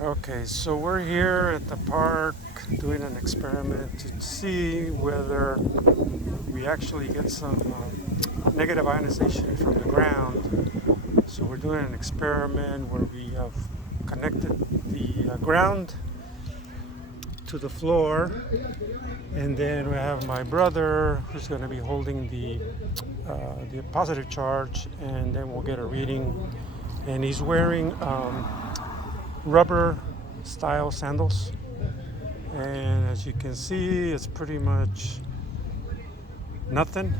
Okay, so we're here at the park doing an experiment to see whether we actually get some negative ionization from the ground. So we're doing an experiment where we have connected the ground to the floor, and then we have my brother who's going to be holding the positive charge, and then we'll get a reading. And he's wearing rubber style sandals, and as you can see it's pretty much nothing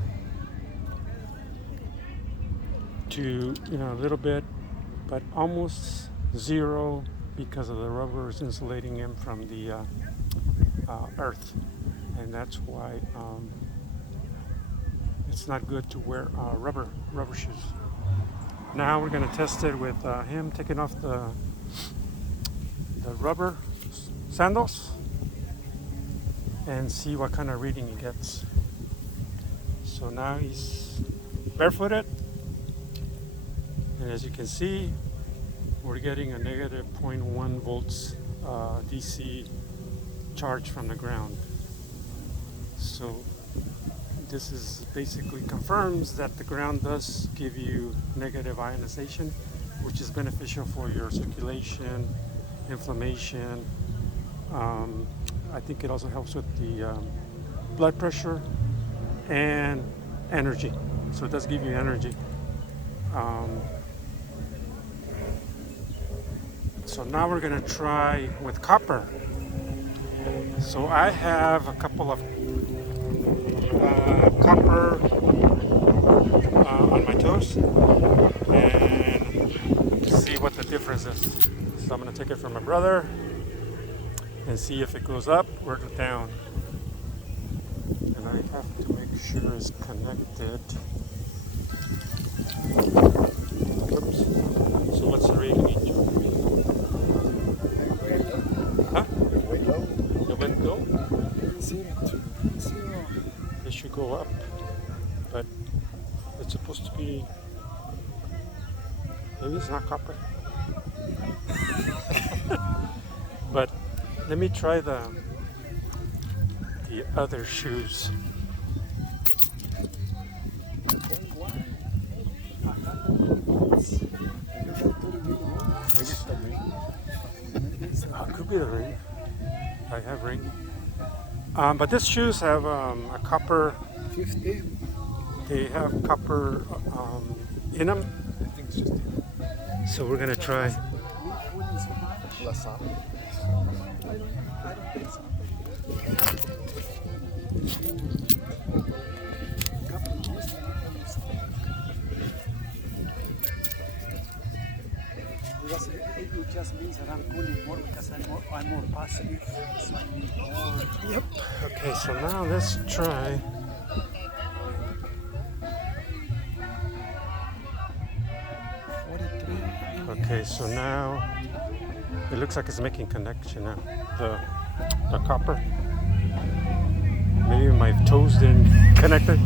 to a little bit, but almost zero because of the rubber is insulating him from the earth, and that's why it's not good to wear rubber shoes. Now we're going to test it with him taking off the rubber sandals and see what kind of reading he gets. So now he's barefooted, and as you can see, we're getting a negative 0.1 volts DC charge from the ground. So this is basically confirms that the ground does give you negative ionization, which is beneficial for your circulation, inflammation. I think it also helps with the blood pressure and energy. So it does give you energy. So now we're going to try with copper. So I have a couple of copper on my toes, and see what the difference is. So I'm going to take it from my brother and see if it goes up or down. And I have to make sure it's connected. Oops. So what's the reading in your reading? Huh? The wind go? It should go up, but it's supposed to be. Maybe it's not copper. But let me try the other shoes. Could be the ring. I have ring. But these shoes have a copper. 15. They have copper in them. I think it's just. So we're gonna try. It just means that I'm cooling more because I'm more passive. So I need more. Yep. Okay, so now let's try. Okay, so now it looks like it's making connection now. The copper. Maybe my toes didn't connect it.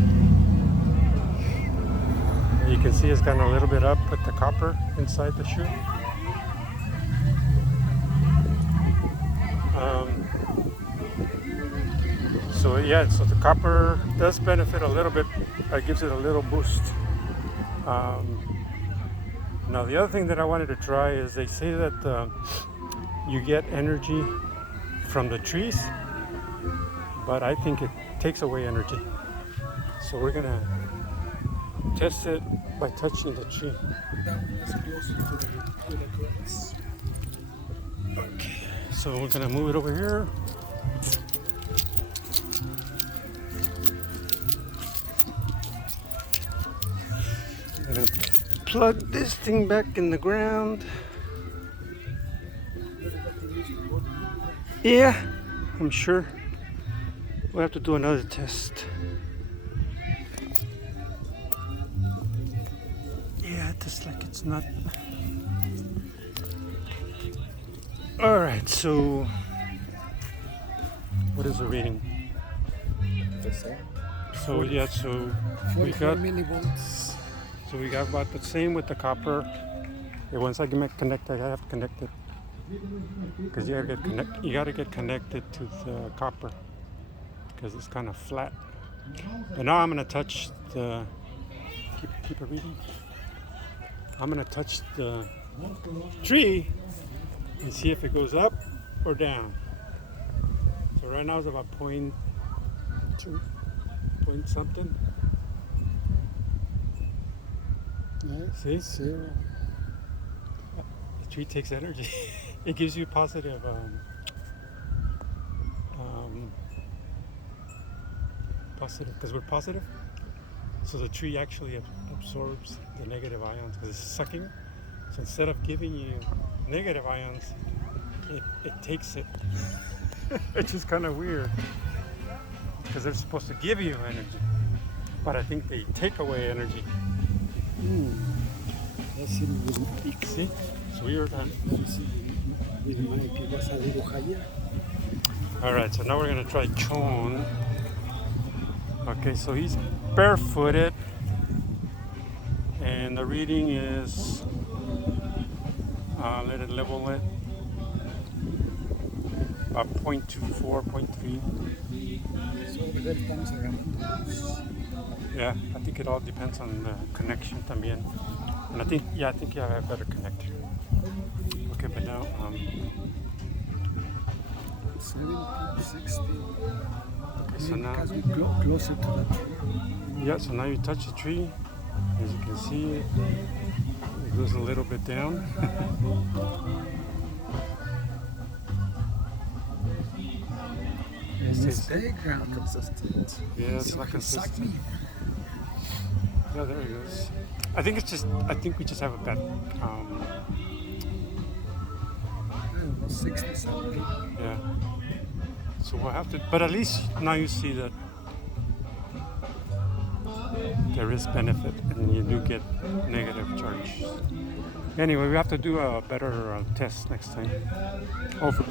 You can see it's gotten a little bit up with the copper inside the shoe. So yeah, so the copper does benefit a little bit. It gives it a little boost. Now the other thing that I wanted to try is they say that you get energy from the trees, but I think it takes away energy. So we're gonna test it by touching the tree. That one is closer to the grass. Okay, so we're gonna move it over here. I'm gonna plug this thing back in the ground. Yeah, I'm sure. We'll have to do another test. Yeah, just like it's not. All right, so what is the reading? The same. So yeah, so we 44 got millivolts. about the same with the copper. Yeah, once I get connected, I have to connect it. because you gotta get connected to the copper because it's kind of flat. But now I'm gonna touch the keep it reading. I'm gonna touch the tree and see if it goes up or down. So right now it's about point something. See? Zero. The tree takes energy. It gives you positive positive because we're positive. So the tree actually absorbs the negative ions because it's sucking. So instead of giving you negative ions, it takes it. Which is kind of weird because they're supposed to give you energy, but I think they take away energy. That's it with See? It's weird, huh? Mike que vas a dibujar ya. Alright, so now we're gonna try Chon. Okay, so he's barefooted and the reading is let it level it about 0.24, 0.3. So over there estamos agarrando. Yeah, I think it all depends on the connection también. And I think you have a better connector. Okay, but now 70, 60. okay, so now Because we closer to that tree. yeah, so now you touch the tree. As you can see, it goes a little bit down. And this diagram consistent. Yeah, it's not Suck consistent. me. Yeah, there it goes. I think we just have a bad I don't know, 60 something. yeah. So we'll have to, but at least now you see that there is benefit and you do get negative charge. Anyway, we have to do a better test next time. Over.